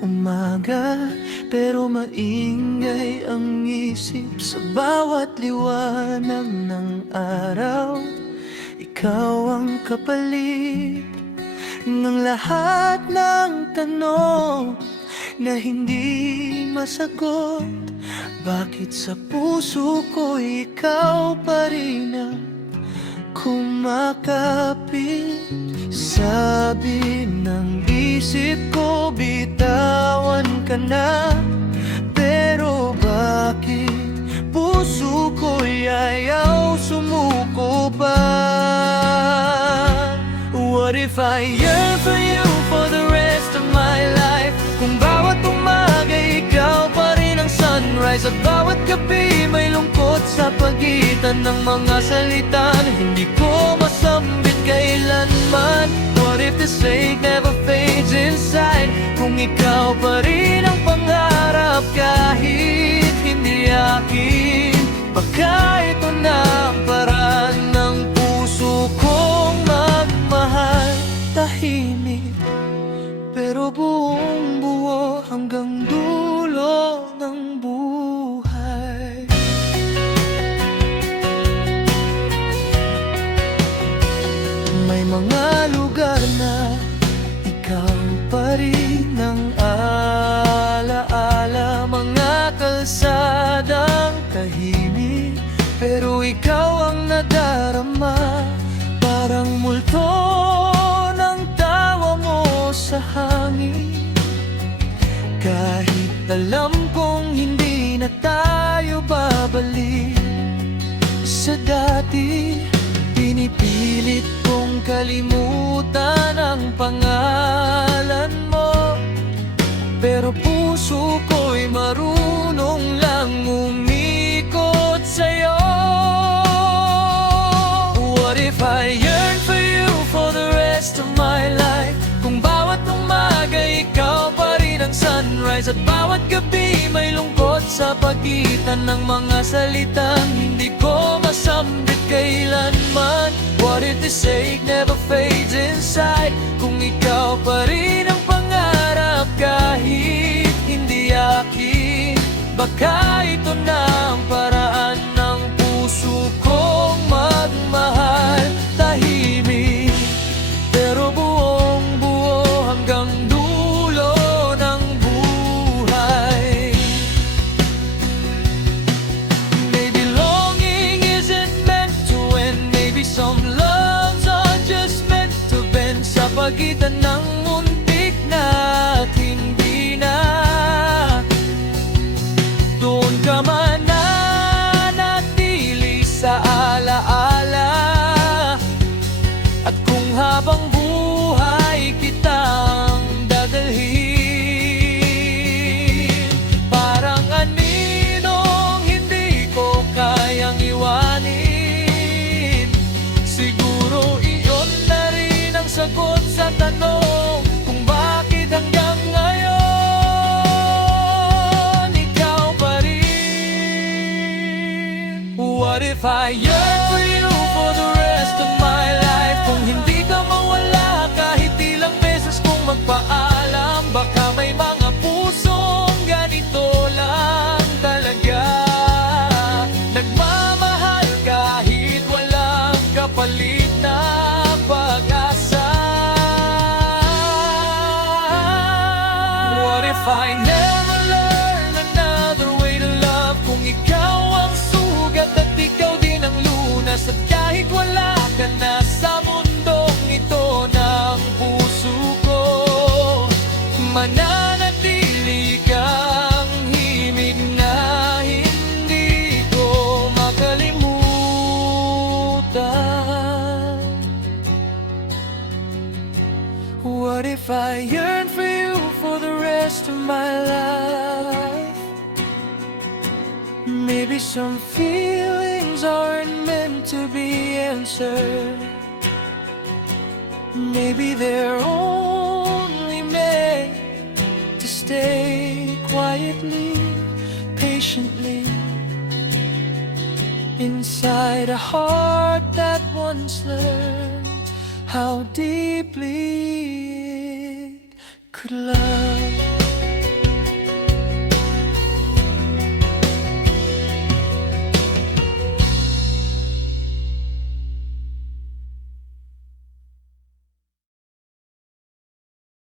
umaga, pero maingay ang isip sa bawat liwanag ng araw. Ikaw ang kapalit ng lahat ng tanong na hindi masagot. Bakit sa puso ko ikaw pa rin ang kumakapit? Sabi ng isip ko bitawan ka na, pero bakit puso ko'y ayaw sumuko pa? What if I yearn for you for the rest of my life? Kung bawat umaga ikaw pa rin ang sunrise, at bawat gabi may lungkot sa pagitan ng mga salita na hindi ko masambit kailanman. What if this ache never fades inside? Kung ikaw pa rin ang pangarap kahit hindi akin, baka ito na ang paraan ng puso kong magmahal. Tahimik pero buong buo hanggang dulo ng buhay. May mga lugar na ikaw pa rin ang alaala, mga kalsadang tahimik, pero ikaw ang nadarama. Parang multo ng tawa mo sa hangin, kahit alam kong hindi na tayo babalik sa dati. Pinipilit kong kalimutan ang pangalan mo, pero puso ko'y marunong lang umikot sa'yo. What if I yearn for you for the rest of my life? Kung bawat umaga ikaw pa rin ang sunrise, at bawat gabi may lungkot sa pagitan ng mga salitang hindi ko masambit kailanman. What if this ache never fades inside? Kung ikaw pa rin ang pangarap kahit hindi akin, baka ito na ang paraan ng puso kong magmahal. Tahimik pero buong buo hanggang dulo ng buhay. Maybe longing isn't meant to end, maybe some loves are just meant to bend. Sa pagitan ng muntik na at hindi na, doon ka mananatili sa alaala. At kung habang buhay kitang dadalhin, parang aninong hindi ko kayang iwanin, siguro iyon na rin ang sagot sa tanong kung bakit hanggang ngayon ikaw pa rin. What if I yearn for you for the rest of my life? Kung hindi ka mawala kahit ilang beses kong magpaalam, baka may mga pusong ganito lang talaga, nagmamahal kahit walang kapalit na pag-asa. What if I never learn another way to love? Kung ikaw ang sugat at ikaw din ang lunas, at kahit wala ka na sa mundong ito ng puso ko, mananatili kang himig na hindi ko makalimutan. What if I yearn for you for the rest of my life? Maybe some feelings aren't meant to be answered, maybe they're only meant to stay quietly, patiently, inside a heart that once learned how deeply it could love.